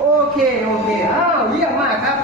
โอเค โอเค อ้าว เยี่ยมมากครับ